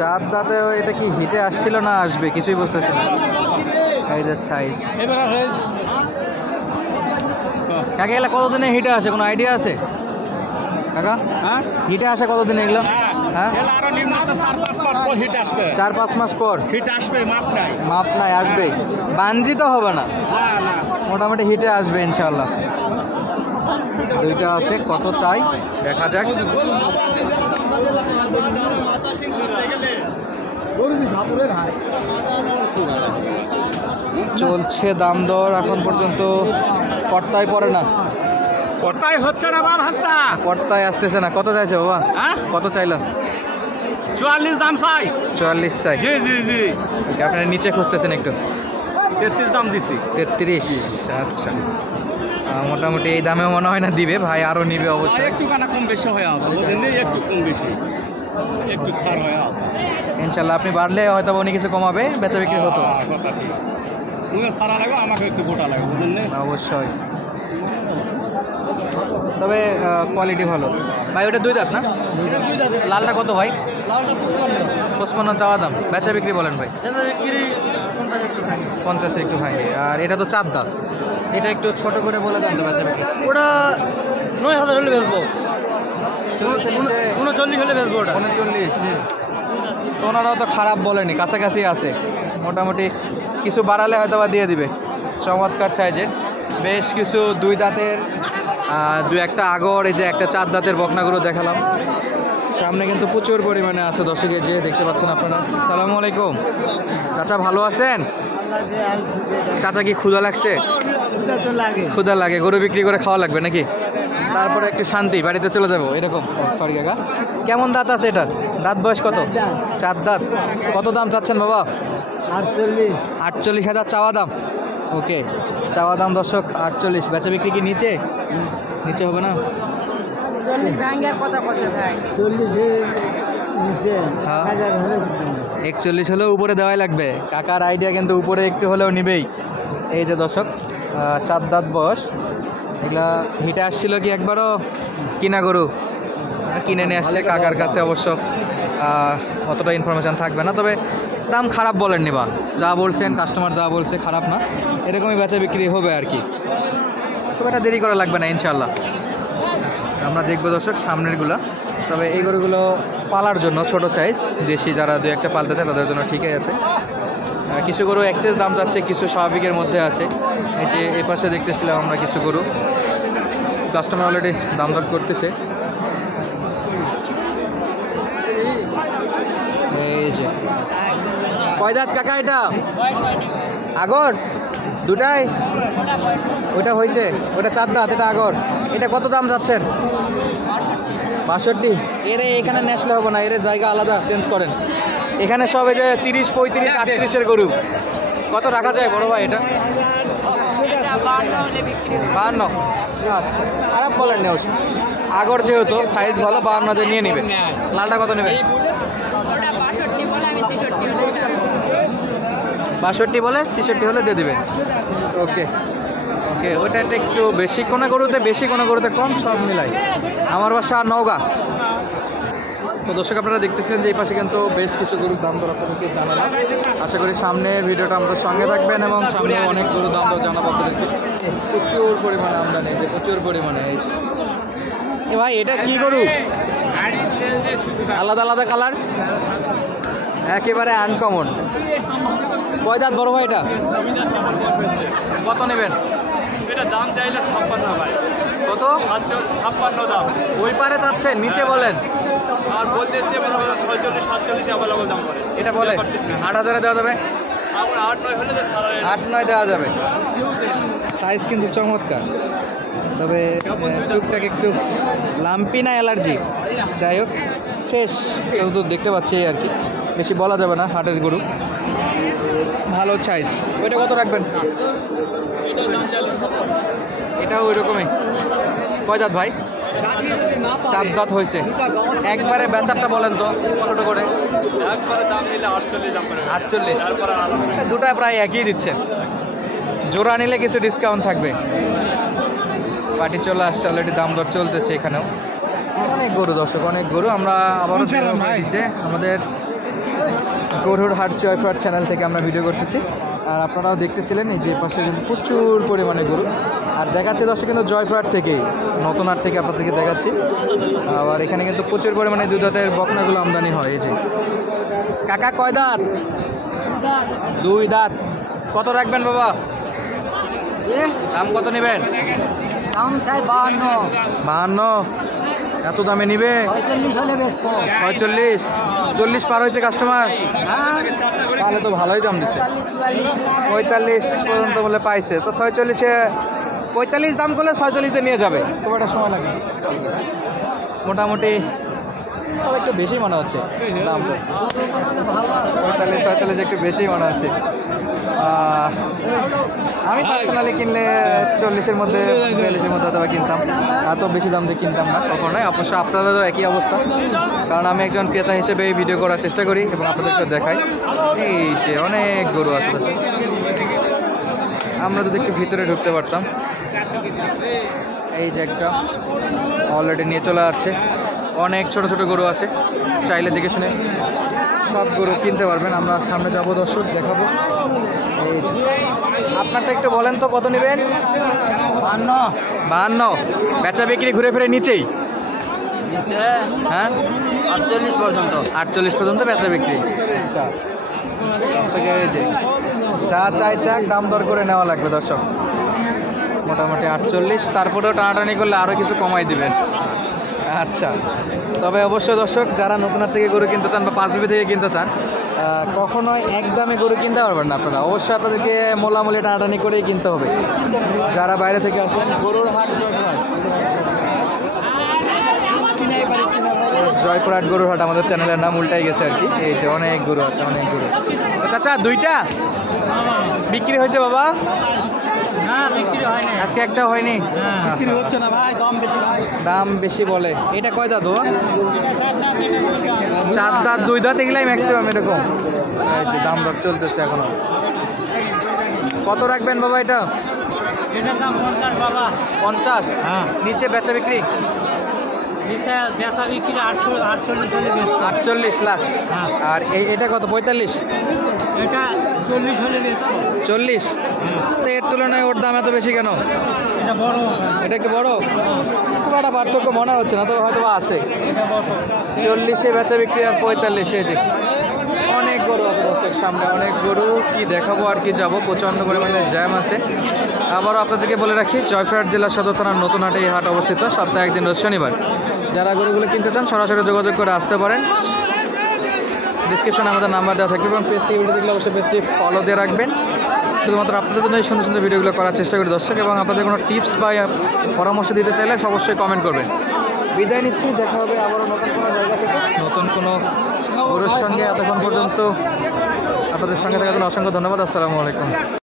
চার দাঁতে এটা কি হিটে আসছিল না আসবে কিছুই বুঝতেছি না। এই যে সাইজ কাকা, এগুলো কতদিনে হিটে আসে কোনো আইডিয়া আছে কাকা? হিটে আসে কতদিনে এগুলো? হ্যাঁ 4-5 মাস পর হিট আসবে, মাপ নাই আসবে, বানজি তো হবে না, মোটামুটি হিটে আসবে ইনশাল্লাহ। দুইটা আছে, কত চাই দেখা যাক। চলছে দাম দর এখন পর্যন্ত, কর্তায় পড়ে না, কর্তাই হচ্ছে না বাবা, হাসতা কর্তায় আসতেছে না। কত চাইছে বাবা? কত চাইলো? 44 দাম চাই। 44 চাই? জি জি জি। আপনার নিচে খুঁজতেছেন একটু? 33 দাম দিছি। 33? আচ্ছা, মোটামুটি এই দামে মনে হয় না দিবে ভাই, আরো নিবে অবশ্যই। একটু কানা কম বেশি হয়ে আছে, একটু কম বেশি, একটু ছাড় হয়ে আছে ইনশাল্লাহ। আপনি বাড়লে হয়তো উনি কিছু কমাবে, বেচা বিক্রি হতো। কথা ঠিক, উনি সারা লাগবে, আমাকে একটু গোটা লাগবে, বুঝলেন? অবশ্যই, তবে কোয়ালিটি ভালো ভাই। ওটা দুই দাঁত না? লালটা কত ভাই? 55 চাওয়া দাম, বেচা বিক্রি বলেন ভাই? 50 একটু ভাঙে। আর এটা তো 4 দাঁত, এটা একটু ছোট করে বলে দেন তো বেচা বিক্রি। ওটা 9,000 হলে বেচবো। 39 হলে বেচবো ওটা। 39? তো ওনারাও তো খারাপ বলেনি, কাছাকাছি আছে, মোটামুটি কিছু বাড়ালে হয়তো বা দিয়ে দিবে। চমৎকার সাইজের বেশ কিছু দুই দাঁতের, দু একটা আগর, এই যে একটা 4 দাঁতের বকনাগুলো দেখালাম। সামনে কিন্তু প্রচুর পরিমাণে আছে দর্শকে, যে দেখতে পাচ্ছেন আপনারা। সালামু আলাইকুম চাচা, ভালো আছেন? চাচা কি ক্ষুধা লাগছে? ক্ষুধা লাগে, গরু বিক্রি করে খাওয়া লাগবে নাকি? তারপরে একটু শান্তি, বাড়িতে চলে যাবো এরকম। সরি কাকা, কেমন দাঁত আছে এটা? দাঁত বয়স কত? 4 দাঁত। কত দাম চাচ্ছেন বাবা? 48,000 চাওয়া দাম। ওকে, চাওয়া দাম দর্শক 48। বেচা বিক্রি কি নিচে? নিচে হবে না? 41 হলেও উপরে দেওয়াই লাগবে। কাকার আইডিয়া কিন্তু উপরে একটু হলেও নিবেই। এই যে দর্শক, 4 দাঁত বয়স, এগুলা হিটে আসছিল কি একবারও? কিনা গরু, কিনে নিয়ে আসছে কাকার কাছে। অবশ্য অতটা ইনফরমেশান থাকবে না, তবে দাম খারাপ বলেননি বা যা বলছেন কাস্টমার যা বলছে খারাপ না, এরকমই বেচা বিক্রি হবে আর কি। খুব একটা দেরি করা লাগবে না ইনশাল্লাহ। আমরা দেখবো দর্শক সামনেরগুলো। তবে এই গরুগুলো পালার জন্য ছোট সাইজ, দেশি যারা দু একটা পালতে চায় তাদের জন্য ঠিকই আছে। কিছু গরু এক্সেস দাম যাচ্ছে, কিছু স্বাভাবিকের মধ্যে আছে। এই যে এ পাশে দেখতেছিলাম আমরা কিছু গরু, কাস্টমার অলরেডি দাম দর করতেছে। এই যে কয় দাঁত কাকা এটা? আগর দুটাই? ওইটা হয়েছে, ওইটা 4 দাঁত, এটা আগর। এটা কত দাম যাচ্ছেন? 62? এরে এখানে নেসলে হবে না, এর জায়গা আলাদা চেঞ্জ করেন। এখানে সব এই যে 30, 35, 38-এর গরু। কত রাখা যায় বড় ভাই এটা? 52? আচ্ছা, খারাপ বলেন না, আগর যেহেতু সাইজ ভালো, 52 নিয়ে নেবে। লালটা কত নেবে? 62 বলে, 63 হলে দিয়ে দিবে। ওকে ওকে, ওইটা একটু বেশি, কোনো গরুতে বেশি, কোনো গরুতে কম, সব মিলাই। আমার বাসা নওগাঁ। তো দর্শক আপনারা দেখতেছিলেন যে এই পাশে কিন্তু বেশ কিছু গরুর দাম দর আপনাদেরকে জানালাম। আশা করি সামনের ভিডিওটা আমরা সঙ্গে থাকবেন, এবং সামনে অনেক গরুর দাম দর জানাবো আপনাদেরকে। প্রচুর পরিমাণে আমদানি, যে প্রচুর পরিমাণে হয়েছে। এ ভাই এটা কি গরু? আলাদা আলাদা কালার, একেবারে আনকমন। কয় দাঁত বড় ভাই এটা? কত নেবেন? এটা দাম চাইলে 56 ভাই। কত? 56 দাম। ওই পারে চাচ্ছেন, নিচে বলেন। আর বলতেছে 46, 47 অ্যাভেলেবল দাম করে। এটা বলে 8,000-এ দেওয়া যাবে? আমরা 8-9 হলে তো সারা 8-9 দেওয়া যাবে। সাইজ কিন্তু চমৎকার, তবে টুকটাক একটু লাম্পি না অ্যালার্জি, যাই হোক ফ্রেশ যতদূর দেখতে পাচ্ছি আর কি, বেশি বলা যাবে না। হাটের গরু ভালো সাইজ। ওইটা কত রাখবেন? এটাও ওই রকমই। কয় দাঁত ভাই? 4 দাঁত হয়েছে। একবারে বেচারটা বলেন তো ছোট করে। একবারে দাম নিলে 48 দাম করে। 48? দুটা প্রায় একই দিচ্ছেন। জোড়া নিলে কিছু ডিসকাউন্ট থাকবে। পার্টি চলে আসছে, অলরেডি দাম দর চলতেছে এখানেও। অনেক গরু দর্শক, অনেক গরু। আমরা আবারও আমাদের গরুর হাট জয়পুরহাট চ্যানেল থেকে আমরা ভিডিও করতেছি। আর আপনারাও দেখতেছিলেন এই যে পাশে কিন্তু প্রচুর পরিমাণে গরু। আর দেখাচ্ছে দর্শক কিন্তু জয়পুরহাট থেকে, নতুন হাট থেকে আপনাদেরকে দেখাচ্ছি। আবার এখানে কিন্তু প্রচুর পরিমাণে দুই দাঁতের বকনাগুলো আমদানি হয়। এই যে কাকা কয় দাঁত? দুই দাঁত। কত রাখবেন বাবা? দাম কত নেবেন? দাম চাই 52। 52? এত দামে নিবে? 45 হলে বেচবো। 45? 40 পার হয়েছে কাস্টমার? তাহলে তো ভালোই দাম দিচ্ছে। 45 পর্যন্ত বলে পাইছে তো। 46-এ 45 দাম করলে 46-এ নিয়ে যাবে। খুব একটা সময় লাগবে মোটামুটি, তবে একটু বেশি মনে হচ্ছে দাম। তো 45-46 একটু বেশি মনে হচ্ছে। আমি পার্সোনালি কিনলে 40-এর মধ্যে 42-এর মধ্যে অথবা কিনতাম, এত বেশি দাম দিয়ে কিনতাম না কখনোই। অবশ্য আপনাদেরও একই অবস্থা, কারণ আমি একজন ক্রেতা হিসেবে এই ভিডিও করার চেষ্টা করি এবং আপনাদেরকে দেখাই। এই যে অনেক গরু আছে, আমরা যদি একটু ভিতরে ঢুকতে পারতাম। এই যে একটা অলরেডি নিয়ে চলে যাচ্ছে। অনেক ছোট ছোট গরু আছে, চাইলে দেখে শুনে সব গরু কিনতে পারবেন। আমরা সামনে যাব দর্শক, দেখাবো। এই যে আপনারটা একটু বলেন তো কত নেবেন? 52। বেচা বিক্রি ঘুরে ফিরে নিচেই? হ্যাঁ 48 পর্যন্ত। 48 পর্যন্ত বেচা বিক্রি। আচ্ছা দর্শকের এই যে যা চাই চাক দাম দর করে নেওয়া লাগবে দর্শক। মোটামুটি 48, তারপরেও টানাটানি করলে আরও কিছু কমাই দিবেন। আচ্ছা, তবে অবশ্যই দর্শক যারা নতুন হাট থেকে গরু কিনতে চান বা পাঁচবি থেকে কিনতে চান, কখনোই একদমে গরু কিনতে পারবেন না আপনারা। অবশ্যই আপনাদেরকে মোলামুলি টানাটানি করেই কিনতে হবে যারা বাইরে থেকে আসেন। গরুর হাট জয়পুরহাট গরুর হাট আমাদের চ্যানেলের নাম উল্টাই গেছে আর কি। এই যে অনেক গরু আছে, অনেক গরু। চাচা দুইটা বিক্রি হয়েছে বাবা? আজকে একটা হয়নি, বিক্রি হচ্ছে না ভাই, দাম বেশি। দাম বেশি বলে। এটা কয় দাঁত? 4 দাঁত 2 দাঁত এগুলাই ম্যাক্সিমাম এরকম। এই যে দাম দর চলতেছে এখনো। কত রাখবেন বাবা এটা? 50? নিচে বেচা বিক্রি? 48 লাস্ট। আর এটা কত? 45? 40? তো এর তুলনায় ওর দাম এত বেশি কেন? এটা একটু বড়, খুব একটা পার্থক্য মনে হচ্ছে না, তবে হয়তো আছে। 40-এ বেচা বিক্রি আর 45-এ। যে অনেক গরু আছে দর্শক, সামনে অনেক গরু। কি দেখাবো আর কি যাবো, প্রচণ্ড পরিমাণে জ্যাম আছে। আবারও আপনাদেরকে বলে রাখি, জয়পুরহাট জেলার সদর থানার নতুন হাটে এই হাট অবস্থিত, সপ্তাহে একদিন রোজ শনিবার। যারা গরুগুলো কিনতে চান সরাসরি যোগাযোগ করে আসতে পারেন। ডিসক্রিপশনে আমাদের নাম্বার দেওয়া থাকবে এবং পেজটি ভিডিও দেখলে অবশ্যই পেজটি ফলো দিয়ে রাখবেন। শুধুমাত্র আপনাদের জন্য এই সুন্দর সুন্দর ভিডিওগুলো করার চেষ্টা করি দর্শক। এবং আপনাদের কোনো টিপস বা পরামর্শ দিতে চাইলে অবশ্যই কমেন্ট করবেন। বিদায় নিচ্ছি, দেখা হবে আবারও নতুন কোনো জায়গা থেকে নতুন কোনো গরুর সঙ্গে। এতক্ষণ পর্যন্ত আপনাদের সঙ্গে থাকার জন্য অসংখ্য ধন্যবাদ। আসসালামু আলাইকুম।